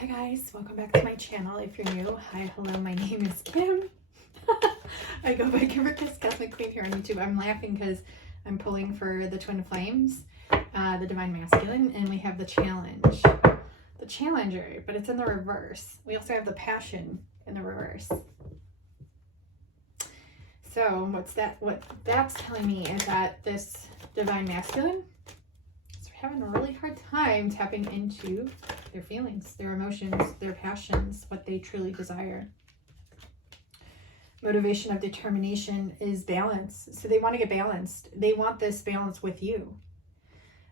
Hi guys, welcome back to my channel. If you're new, hi, hello, my name is Kim. I go by Kimberkiss Cosmic Queen here on YouTube. I'm laughing because I'm pulling for the twin flames, the divine masculine, and we have the challenge, the challenger, but it's in the reverse. We also have the passion in the reverse. So what that's telling me is that this divine masculine is having a really hard time tapping into their feelings, their emotions, their passions, what they truly desire. Motivation of determination is balance. So they want to get balanced. They want this balance with you.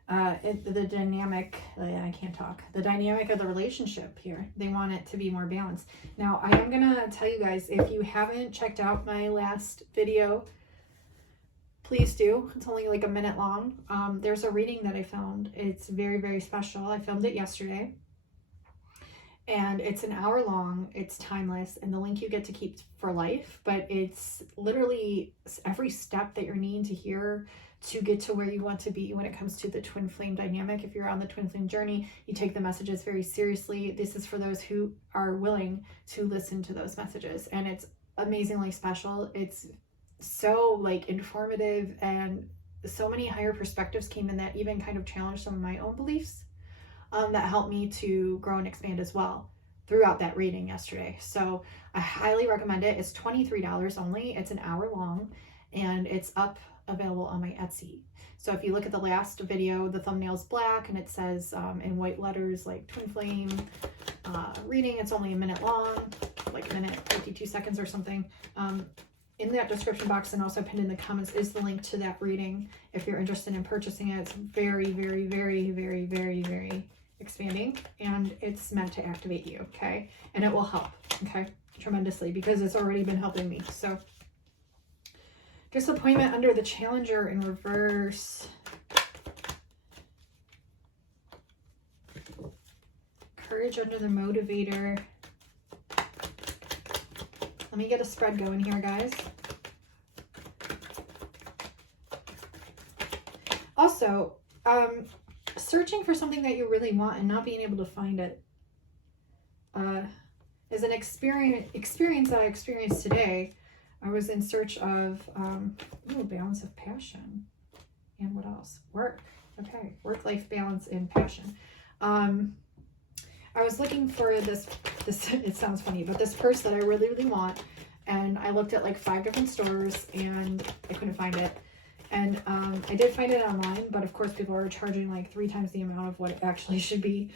The dynamic, I can't talk. The dynamic of the relationship here. They want it to be more balanced. Now, I am going to tell you guys, if you haven't checked out my last video, please do. It's only like a minute long. There's a reading that I filmed. It's very, very special. I filmed it yesterday. And it's an hour long, it's timeless, and the link you get to keep for life, but it's literally every step that you're needing to hear to get to where you want to be when it comes to the twin flame dynamic. If you're on the twin flame journey, you take the messages very seriously. This is for those who are willing to listen to those messages, and it's amazingly special. It's so like informative, and so many higher perspectives came in that even kind of challenged some of my own beliefs. That helped me to grow and expand as well throughout that reading yesterday. So I highly recommend it. It's $23 only. It's an hour long, and it's available on my Etsy. So if you look at the last video, the thumbnail's black and it says in white letters like twin flame reading. It's only a minute long, like a minute 52 seconds or something. In that description box and also pinned in the comments is the link to that reading if you're interested in purchasing it. It's very, very, very, very, very, very expanding, and it's meant to activate you, okay? And it will help, okay, tremendously, because it's already been helping me. So disappointment under the challenger in reverse. Courage under the motivator. Let me get a spread going here, guys. Also, searching for something that you really want and not being able to find it is an experience that I experienced today. I was in search of balance of passion. And what else? Work. Okay, work-life balance and passion. I was looking for this, it sounds funny, but this purse that I really, really want. And I looked at like 5 different stores and I couldn't find it. And I did find it online, but of course people are charging like 3 times the amount of what it actually should be,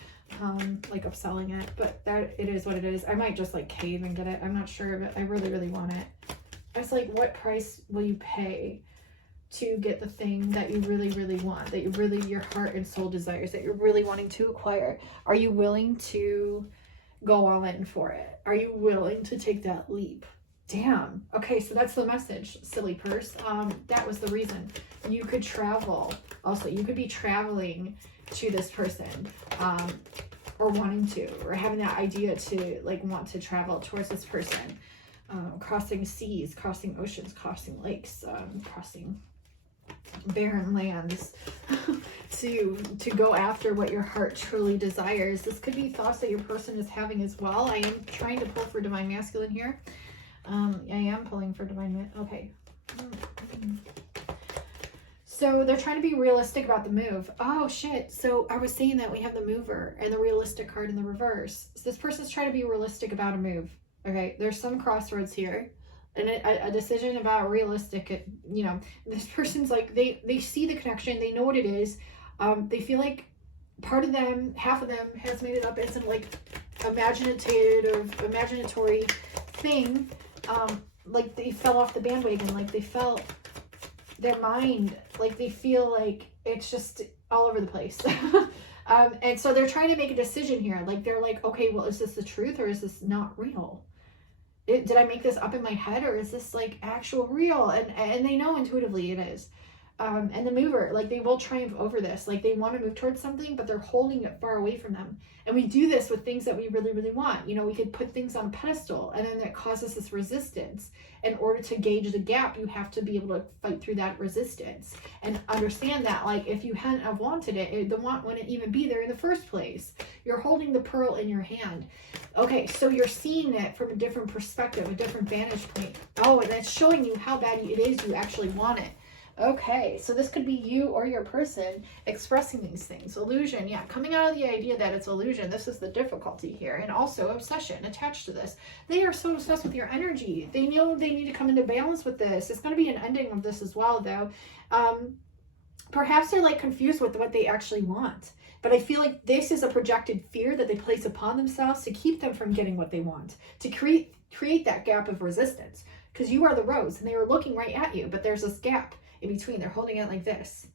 like upselling it. But that it is what it is. I might just like cave and get it. I'm not sure, but I really, really want it. I was like, what price will you pay to get the thing that you really, really want, that you really, your heart and soul desires, that you're really wanting to acquire? Are you willing to go all in for it? Are you willing to take that leap? Damn. Okay, so that's the message, silly purse. That was the reason. You could travel. Also, you could be traveling to this person, or wanting to, or having that idea to like want to travel towards this person. Crossing seas, crossing oceans, crossing lakes, crossing barren lands to go after what your heart truly desires. This could be thoughts that your person is having as well. I am trying to pull for divine masculine here. I am pulling for divine okay. So they're trying to be realistic about the move. Oh shit. So I was saying that we have the mover and the realistic card in the reverse. So this person's trying to be realistic about a move. Okay, there's some crossroads here, and a decision about realistic, you know, this person's like, they see the connection, they know what it is. They feel like part of them, half of them has made it up as an like imaginatory thing. Like they fell off the bandwagon, like they felt their mind, like they feel like it's just all over the place. And so they're trying to make a decision here. Like they're like, okay, well, is this the truth or is this not real? Did I make this up in my head, or is this like actual real? And they know intuitively it is. And the mover, like they will triumph over this. Like they want to move towards something, but they're holding it far away from them. And we do this with things that we really, really want. You know, we could put things on a pedestal and then that causes this resistance. In order to gauge the gap, you have to be able to fight through that resistance and understand that, like, if you hadn't have wanted it, the want wouldn't even be there in the first place. You're holding the pearl in your hand. Okay, so you're seeing it from a different perspective, a different vantage point. Oh, and that's showing you how bad it is you actually want it. Okay, so this could be you or your person expressing these things. Illusion, yeah, coming out of the idea that it's illusion. This is the difficulty here. And also obsession attached to this. They are so obsessed with your energy. They know they need to come into balance with this. It's going to be an ending of this as well, though. Perhaps they're like confused with what they actually want. But I feel like this is a projected fear that they place upon themselves to keep them from getting what they want. To create that gap of resistance. Because you are the rose and they are looking right at you. But there's this gap in between. They're holding it like this,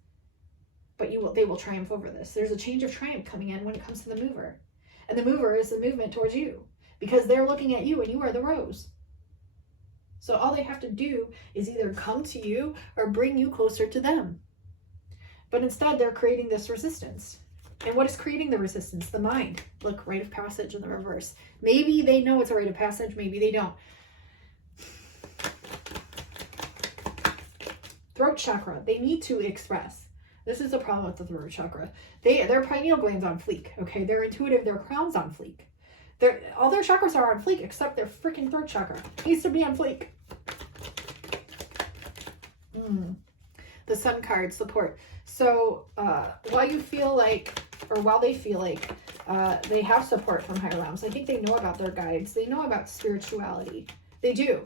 but they will triumph over this. There's a change of triumph coming in when it comes to the mover, and the mover is the movement towards you because they're looking at you and you are the rose. So all they have to do is either come to you or bring you closer to them, but instead they're creating this resistance. And what is creating the resistance? The mind. Look, rite of passage in the reverse. Maybe they know it's a rite of passage, maybe they don't. Throat chakra, they need to express. This is a problem with the throat chakra. Their pineal gland's on fleek, okay? They're intuitive, their crown's on fleek. All their chakras are on fleek except their freaking throat chakra. Needs to be on fleek. The sun card, support. So while they feel like they have support from higher realms, I think they know about their guides. They know about spirituality. They do.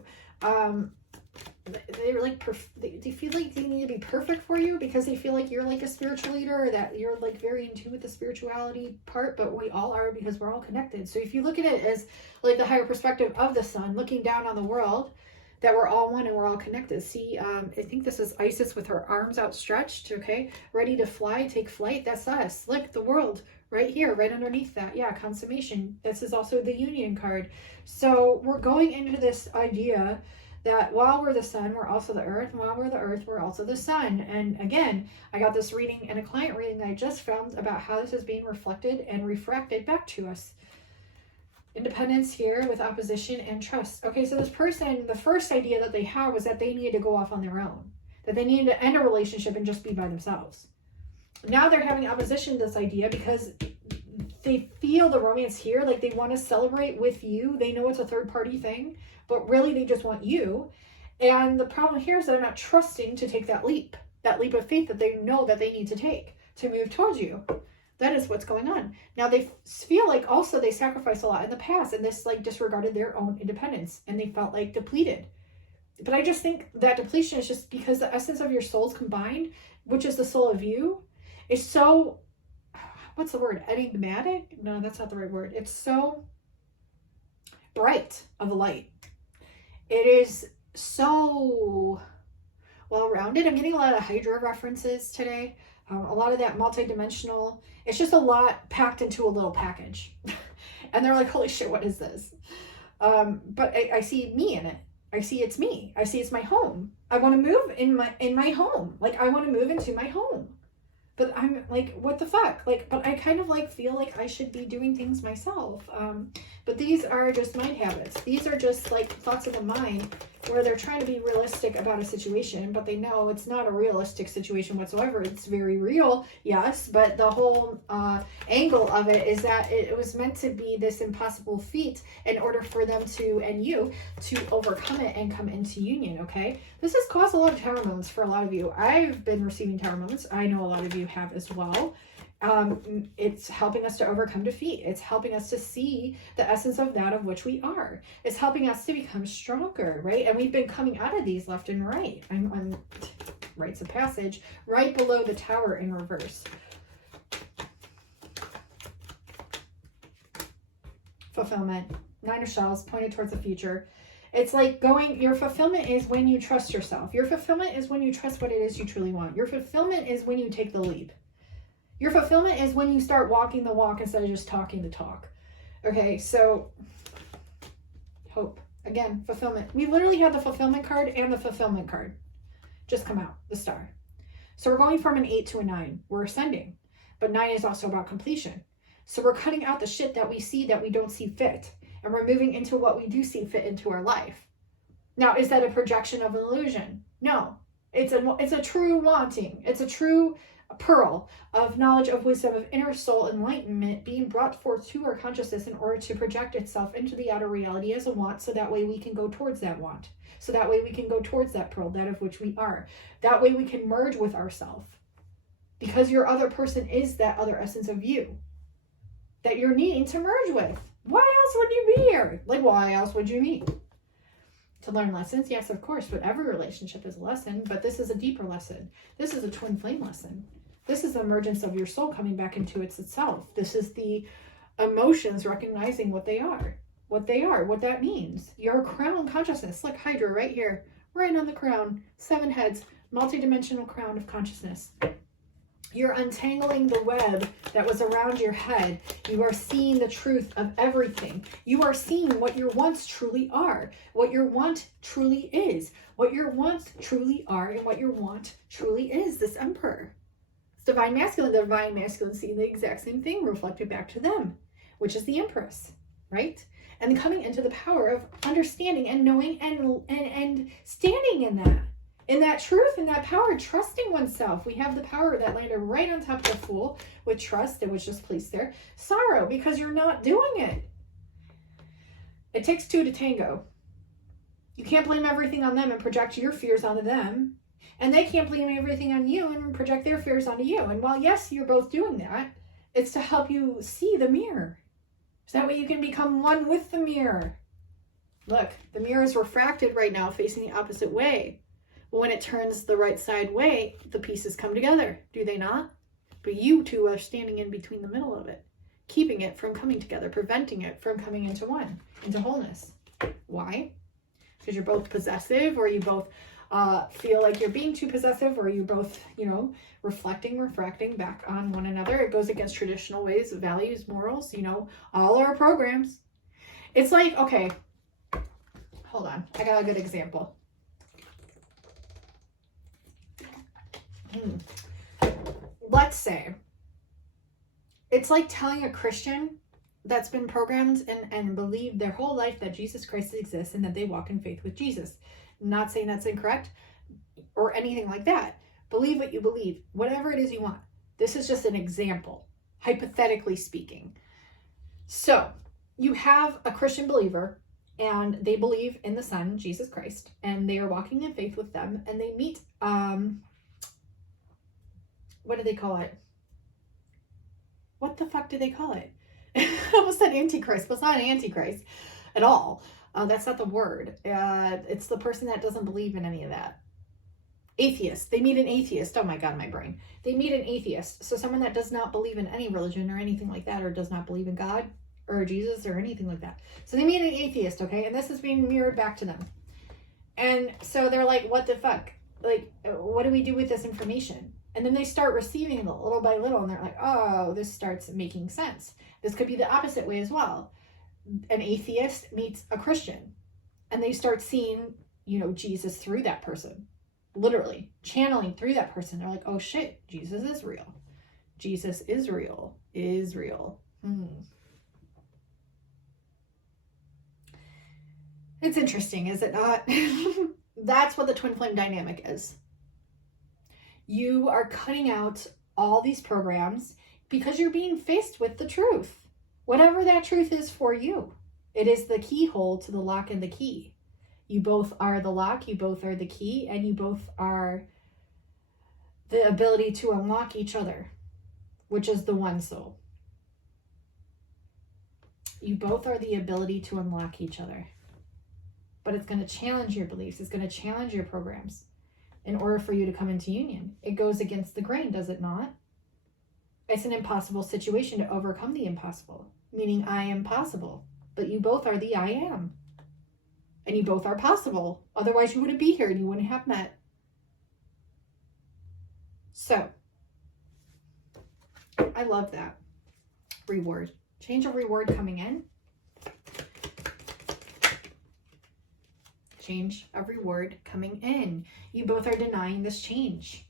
They're like they feel like they need to be perfect for you because they feel like you're like a spiritual leader, or that you're like very in tune with the spirituality part, but we all are because we're all connected. So if you look at it as like the higher perspective of the sun looking down on the world, that we're all one and we're all connected. See, I think this is Isis with her arms outstretched, okay, ready to fly, take flight. That's us. Look, the world right here, right underneath that. Yeah, consummation. This is also the union card. So we're going into this idea that while we're the sun, we're also the earth, and while we're the earth, we're also the sun. And again, I got this reading and a client reading that I just found about how this is being reflected and refracted back to us. Independence here with opposition and trust. Okay, so this person, the first idea that they had was that they needed to go off on their own, that they needed to end a relationship and just be by themselves. Now they're having opposition to this idea because they feel the romance here, like they want to celebrate with you. They know it's a third party thing, but really they just want you. And the problem here is they're not trusting to take that leap of faith that they know that they need to take to move towards you. That is what's going on. Now they feel like also they sacrificed a lot in the past and this like disregarded their own independence and they felt like depleted. But I just think that depletion is just because the essence of your souls combined, which is the soul of you, is so, what's the word? Enigmatic? No, that's not the right word. It's so bright of a light. It is so well-rounded. I'm getting a lot of Hydra references today. A lot of that multidimensional. It's just a lot packed into a little package. And they're like, holy shit, what is this? But I see me in it. I see it's me. I see it's my home. I want to move in my home. Like, I want to move into my home. But I'm like, what the fuck? Like, but I kind of like feel like I should be doing things myself. But these are just mind habits. These are just like thoughts of the mind where they're trying to be realistic about a situation, but they know it's not a realistic situation whatsoever. It's very real, yes, but the whole angle of it is that it was meant to be this impossible feat in order for them to, and you, to overcome it and come into union, okay? This has caused a lot of tower moments for a lot of you. I've been receiving tower moments. I know a lot of you have as well. It's helping us to overcome defeat. It's helping us to see the essence of that of which we are. It's helping us to become stronger, right? And we've been coming out of these left and right. I'm rites of passage right below the tower in reverse. Fulfillment. 9 of Shells pointed towards the future. It's like your fulfillment is when you trust yourself. Your fulfillment is when you trust what it is you truly want. Your fulfillment is when you take the leap. Your fulfillment is when you start walking the walk instead of just talking the talk. Okay, so hope. Again, fulfillment. We literally had the fulfillment card and the fulfillment card just come out, the star. So we're going from an 8 to a 9. We're ascending. But 9 is also about completion. So we're cutting out the shit that we see that we don't see fit. And we're moving into what we do see fit into our life. Now, is that a projection of an illusion? No. It's a true wanting. It's a true pearl of knowledge, of wisdom, of inner soul enlightenment being brought forth to our consciousness in order to project itself into the outer reality as a want, so that way we can go towards that want. So that way we can go towards that pearl, that of which we are. That way we can merge with ourselves. Because your other person is that other essence of you that you're needing to merge with. Why else would you be here? Like, why else would you meet? To learn lessons? Yes, of course, but every relationship is a lesson, but this is a deeper lesson. This is a twin flame lesson. This is the emergence of your soul coming back into itself. This is the emotions recognizing what they are, what that means. Your crown consciousness, like Hydra right here, right on the crown, 7 heads, multidimensional crown of consciousness. You're untangling the web that was around your head. You are seeing the truth of everything. You are seeing what your wants truly are, what your want truly is, what your wants truly are, and what your want truly is. This Emperor. It's divine masculine seeing the exact same thing reflected back to them, which is the Empress, right? And coming into the power of understanding and knowing and standing in that truth, in that power, trusting oneself. We have the power that landed right on top of the Fool with trust. It was just placed there. Sorrow, because you're not doing it. It takes 2 to tango. You can't blame everything on them and project your fears onto them. And they can't blame everything on you and project their fears onto you. And while, yes, you're both doing that, it's to help you see the mirror. So that way you can become one with the mirror. Look, the mirror is refracted right now, facing the opposite way. But when it turns the right side way, the pieces come together. Do they not? But you two are standing in between the middle of it, keeping it from coming together, preventing it from coming into one, into wholeness. Why? Because you're both possessive, or you both feel like you're being too possessive, or you both, refracting back on one another. It goes against traditional ways, values, morals, all our programs. It's like, okay, hold on. I got a good example. Let's say it's like telling a Christian that's been programmed and believed their whole life that Jesus Christ exists and that they walk in faith with Jesus. Not saying that's incorrect or anything like that. Believe what you believe, whatever it is you want. This is just an example, hypothetically speaking. So you have a Christian believer and they believe in the Son, Jesus Christ, and they are walking in faith with them, and they meet, what do they call it? What the fuck do they call it? I almost said Antichrist, but it's not an Antichrist at all. That's not the word. It's the person that doesn't believe in any of that. Atheist. They meet an atheist. Oh my God, my brain. They meet an atheist. So someone that does not believe in any religion or anything like that, or does not believe in God or Jesus or anything like that. So they meet an atheist, okay? And this is being mirrored back to them. And so they're like, what the fuck? Like, what do we do with this information? And then they start receiving it little by little, and they're like, oh, this starts making sense. This could be the opposite way as well. An atheist meets a Christian, and they start seeing, Jesus through that person. Literally channeling through that person. They're like, oh shit, Jesus is real. Jesus is real. Is real. It's interesting, is it not? That's what the twin flame dynamic is. You are cutting out all these programs because you're being faced with the truth. Whatever that truth is for you. It is the keyhole to the lock and the key. You both are the lock, you both are the key, and you both are the ability to unlock each other, which is the one soul. You both are the ability to unlock each other. But it's going to challenge your beliefs. It's going to challenge your programs in order for you to come into union. It goes against the grain, does it not? It's an impossible situation to overcome the impossible, meaning I am possible, but you both are the I am. And you both are possible. Otherwise, you wouldn't be here and you wouldn't have met. So, I love that. Reward. Change of reward coming in. Change of reward coming in. You both are denying this change.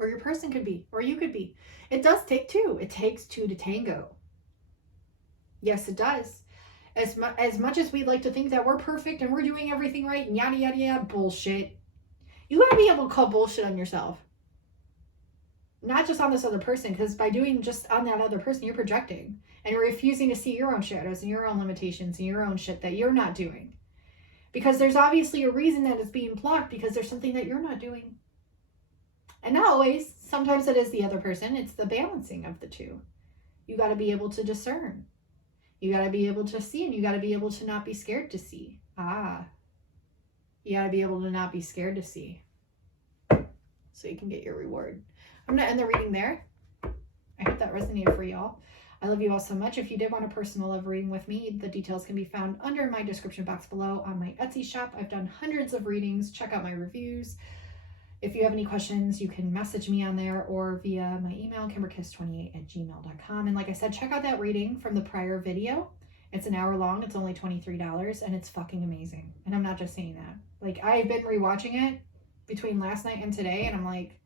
or your person could be, or you could be. It does take two. It takes two to tango. Yes, it does. As much as we'd like to think that we're perfect and we're doing everything right and yada, yada, yada, bullshit. You got to be able to call bullshit on yourself. Not just on this other person, because by doing just on that other person, you're projecting. And you're refusing to see your own shadows and your own limitations and your own shit that you're not doing. Because there's obviously a reason that it's being blocked, because there's something that you're not doing. And not always. Sometimes it is the other person. It's the balancing of the two. You got to be able to discern. You got to be able to see, and you got to be able to not be scared to see. You got to be able to not be scared to see. So you can get your reward. I'm going to end the reading there. I hope that resonated for y'all. I love you all so much. If you did want a personal love reading with me, the details can be found under my description box below on my Etsy shop. I've done hundreds of readings. Check out my reviews. If you have any questions, you can message me on there or via my email, kimberkiss28@gmail.com. And like I said, check out that reading from the prior video. It's an hour long. It's only $23 and it's fucking amazing. And I'm not just saying that. Like, I've been rewatching it between last night and today, and I'm like,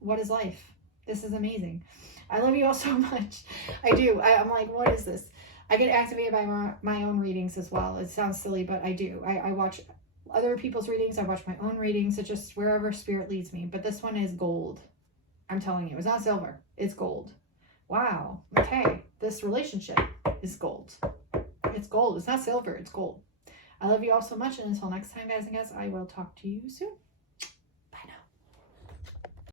what is life? This is amazing. I love you all so much. I do. I'm like, what is this? I get activated by my own readings as well. It sounds silly, but I do. I watch other people's readings. I watch my own readings. It's just wherever spirit leads me. But this one is gold. I'm telling you, it's not silver. It's gold. Wow. Okay. This relationship is gold. It's gold. It's not silver. It's gold. I love you all so much. And until next time, guys and gals, I will talk to you soon.